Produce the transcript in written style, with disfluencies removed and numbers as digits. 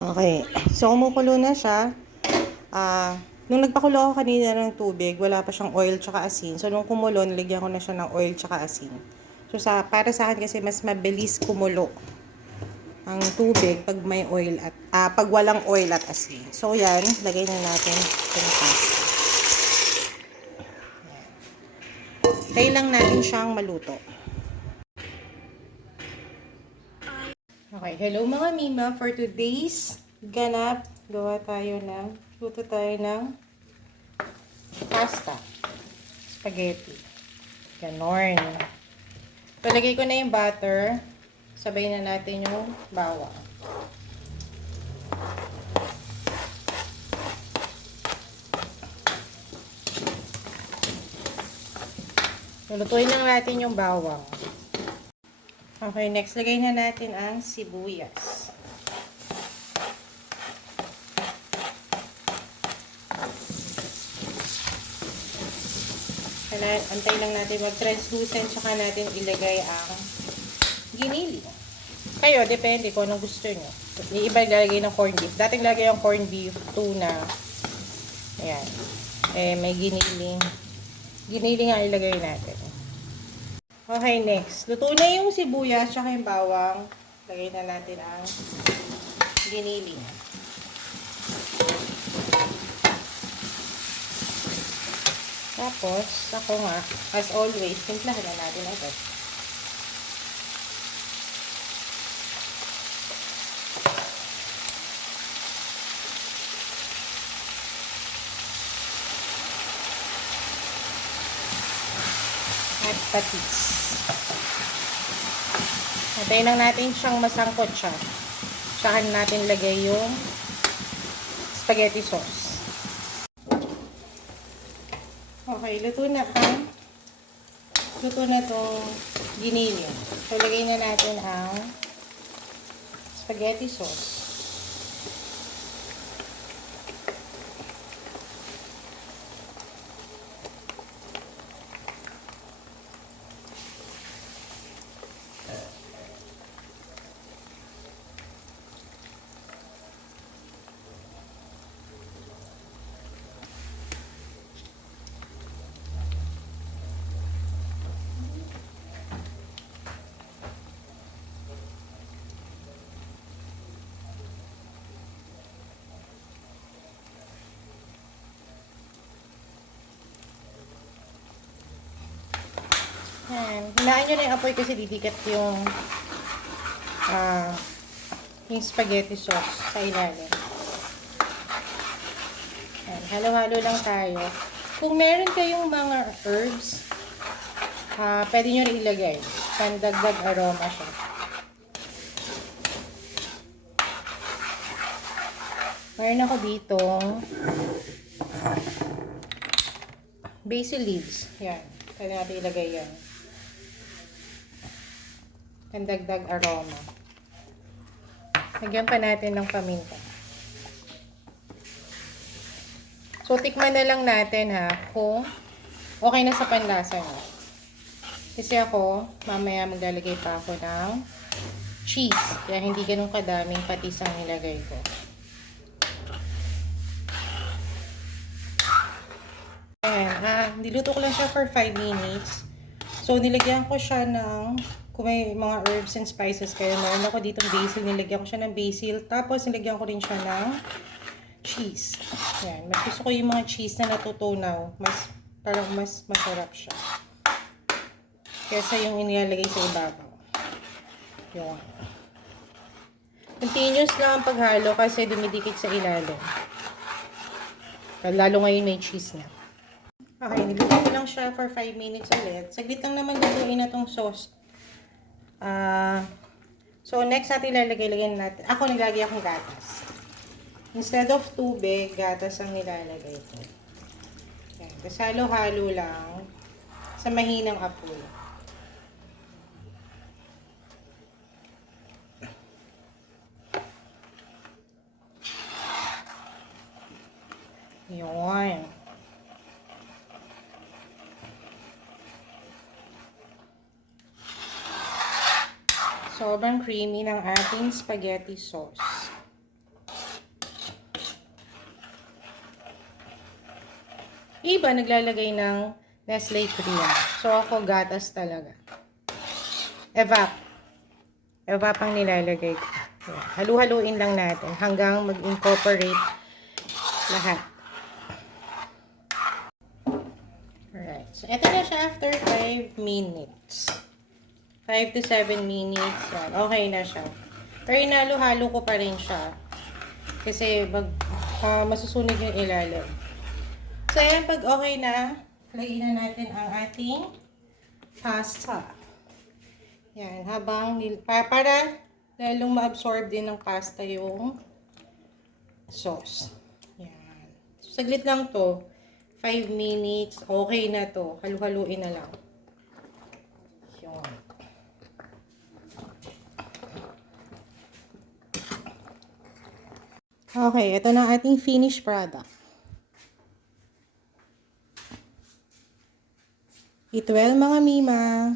Okay. So, kumukulo na siya. Nung nagpakulo ako kanina ng tubig, wala pa siyang oil tsaka asin. So, nung kumulo, nilagyan ko na siya ng oil tsaka asin. So, para sa akin kasi mas mabilis kumulo ang tubig pag may oil at pag walang oil at asin. So, yan, lagay na natin. Tayo lang natin siyang maluto. Okay, hello mga Mima. For today's ganap, luto tayo ng pasta, spaghetti. Ganon. Palagay ko na yung butter. Sabay na natin yung bawang. Lulutuin lang natin yung bawang. Okay, next lagay na natin ang sibuyas. Antay lang natin mag-translucent, saka natin ilagay ang ginili. Kayo, depende kung anong gusto nyo. Yung iba ilalagay ng corned beef. Dating lagay yung corned beef, tuna. Ayan. May giniling. Giniling nga ilagay natin. Okay, next. Luto na yung sibuyas tsaka yung bawang. Lagay na natin ang giniling. Tapos, ako nga, as always, timplahan na natin agad. At patis. Antayin lang natin siyang masangkot siya. Saka natin lagay yung spaghetti sauce. Okay, luto na tong ginili. So, lagay na natin ang spaghetti sauce. Yan. Hinaan nyo na yung apoy kasi didikat yung spaghetti sauce sa ilalim. Yan. Halo-halo lang tayo. Kung meron kayong mga herbs, pwede nyo rin ilagay. Pandagdag aroma siya. Meron ako dito basil leaves. Yan. Pwede natin ilagay yan. Pandagdag aroma. Lagyan pa natin ng paminta. So, tikman na lang natin kung okay na sa panlasa nyo. Kasi ako, mamaya maglalagay pa ako ng cheese. Kaya hindi ganun kadaming patis ang nilagay ko. Ayan, niluto ko lang siya for 5 minutes. So, nilagyan ko siya ng, kung may mga herbs and spices kayo, meron ako ditong basil, nilagyan ko siya ng basil. Tapos, nilagyan ko rin siya ng cheese. Ayan, mas gusto ko yung mga cheese na natutunaw. Parang mas masarap siya. Kesa yung inilalagay sa ibabaw. Yun. Continuous lang ang paghalo kasi dumidikit sa ilalim. Lalo ngayon may cheese na. Okay, niluto ko lang siya for 5 minutes ulit. Saglit lang naman lutuin na tong sauce. So, next natin lagyan natin. Ako nilagay akong gatas. Instead of tubig, gatas ang nilalagay ko. Yan. Tapos halo-halo lang sa mahinang apoy. Yun. Sobrang creamy ng ating spaghetti sauce. Iba naglalagay ng Nestle cream. So ako gatas talaga. Evap. Evap ang nilalagay ko. Ayan. Halu-haluin lang natin hanggang mag-incorporate lahat. Alright. So, ito na siya after 5 minutes. 5 to 7 minutes. Yan. Okay na siya. Pero inalo-halo ko pa rin siya. Kasi masusunog yung ilalim. So, ayan. Pag okay na, lagyan na natin ang ating pasta. Yan. Para lalong ma-absorb din ng pasta yung sauce. Yan. So, saglit lang to. 5 minutes. Okay na to. Halu-haluin na lang. Yun. Okay. Ito na ating finished product. Eat well mga Mima!